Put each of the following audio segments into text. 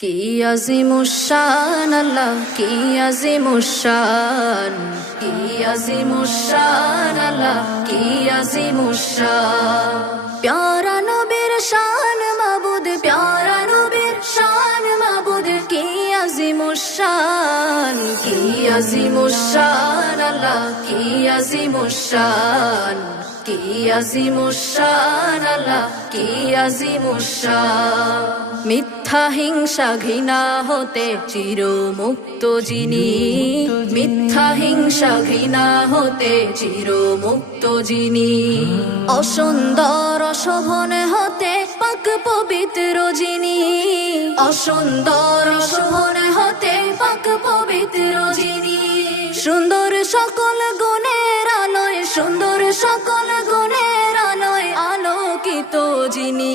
কি আজিমুশান আল্লাহ, কি আজিমুশান, কি আজিমুশান আল্লাহ, কি আজিমুশান। প্যারা নবীর শান মাবুদ, প্যারা নবীর শান মাবুদ, কি আজিমুশান, কি আজিমুশান আল্লাহ, কি আজিমুশান, কি আজিমুশান আল্লাহ, কি আজিমুশান। মিথ্যা হিংসা ঘৃণা হতে চিরমুক্ত যিনি, মিথ্যা হিংসা ঘৃণা হতে চিরমুক্ত যিনি। অসুন্দর অশোভন হতে পাক পবিত্র যিনি, অসুন্দর অশোভন হতে পাক পবিত্র যিনি। সুন্দর সকল গুণের আলোয়, সুন্দর সকল গুণের আলোয় আলোকিত যিনি।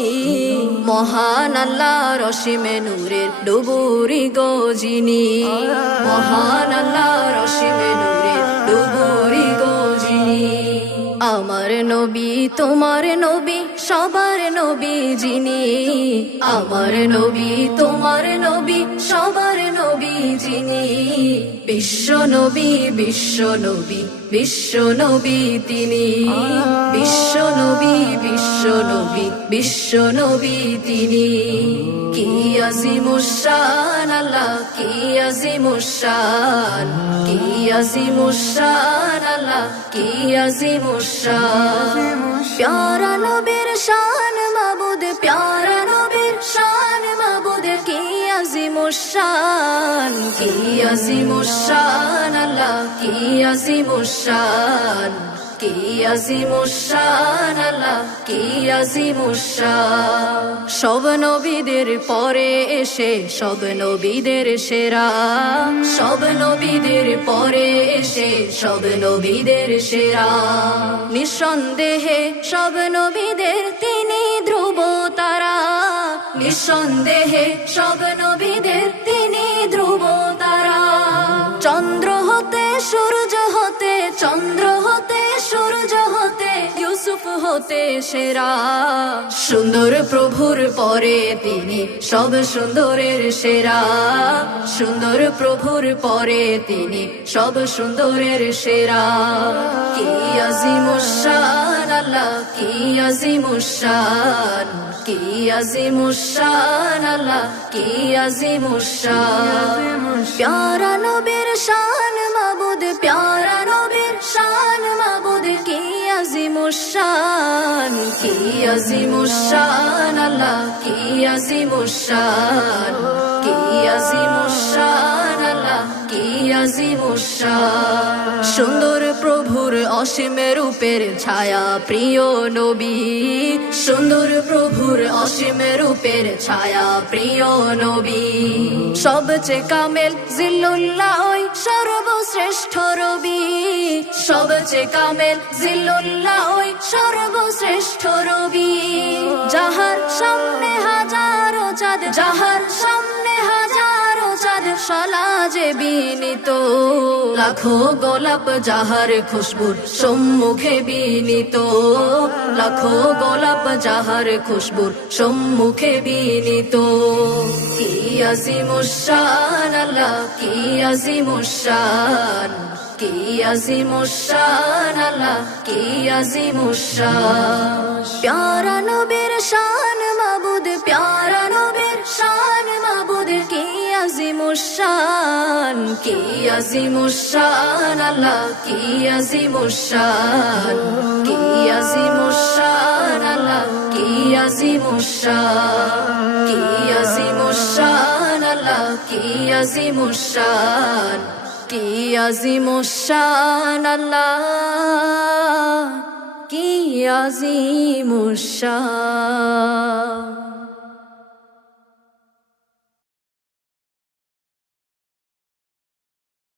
মহান আল্লাহ রসিমে নূরের ডুবুরি গো যিনি, মহান আল্লাহ রসিমে নূরের ডুবুরি গো যিনি। আমার নবী তোমার নবী সবার নবী যিনি, আমার নবী তোমার নবী সবার নবী যিনি। বিশ্ব নবী, বিশ্ব নবী, বিশ্ব নবী তিনি, বিশ্ব নবী, বিশ্ব নবী, বিশ্ব নবী তিনি। কি আজিমুশান আল্লাহ, কি আজিমুশান, কি আজিমুশান আল্লাহ, কি আজিমুশান। প্যারা নবীর শান মাবুদ, প্যারা নবীর শান মাবুদ, কি আজিমুশান, কি আজিমুশান আল্লাহ, কি আজিমুশান, কি আজিমুশান আল্লাহ, কি আজিমুশান। সব নবীদের পরে এসে সব নবীদের সেরা, সব নবীদের পরে এসে সব নবীদের সেরা। নিঃসন্দেহে সব নবীদের তিনি ধ্রুব তারা, নিঃসন্দেহে সব নবীদের তিনি ধ্রুব তারা। চন্দ্র হতে সূর্য হতে, চন্দ্র হতে সূর্য হতে, ইউসুফ হতে সেরা। সুন্দর প্রভুর পরে তিনি সব সুন্দরের সেরা, সুন্দর প্রভুর পরে তিনি সব সুন্দরের সেরা। কি আজিমুশান আল্লাহ, কি আজিমুশান, কি আজিমুশান আল্লাহ, কি আজিমুশান। প্যারা নবীর শান মাবুদ, প্যারা নবীর শান মাবুদ, কি আজিমুশান, কি আজিমুশান আল্লাহ, কি আজিমুশান, কি আজিমুশান আল্লাহ, কি আজিমুশান। সুন্দর প্রভুর অসীম রূপের ছায়া প্রিয় নবী, সুন্দর প্রভুর অসীম রূপের ছায়া প্রিয় নবী। সবচেয়ে কামেল জিল্লুল্লাহ ওই সর্বশ্রেষ্ঠ রবি, সবচেয়ে কামেল জিল্লুল্লাহ ওই সর্বশ্রেষ্ঠ রবি। যাহার সামনে হাজারো চাঁদ, যাহার সামনে হাজারো চাঁদ সলাজে বিনীত। লাখো গোলাপ যাহার খুশবুর সম্মুখে বিনীত, লাখো গোলাপ যাহার খুশবুর সম্মুখে বিনীত। কি আজিমুশান আল্লাহ, কি আজিমুশান, কি আজিমুশান আল্লাহ, কি আজিমুশান। প্যারা নবীর শান মাবুদ, প্যারা নবীর শান মাবুদ, কি আজিমুশান, কি আজিমুশান আল্লাহ, কি আজিমুশান, কি আজিমুশান আল্লাহ, কি আজিমুশান, কি আজিমুশান আল্লাহ, কি আজিমুশান, কি আজিমুশান আল্লাহ, কি আজিমুশান।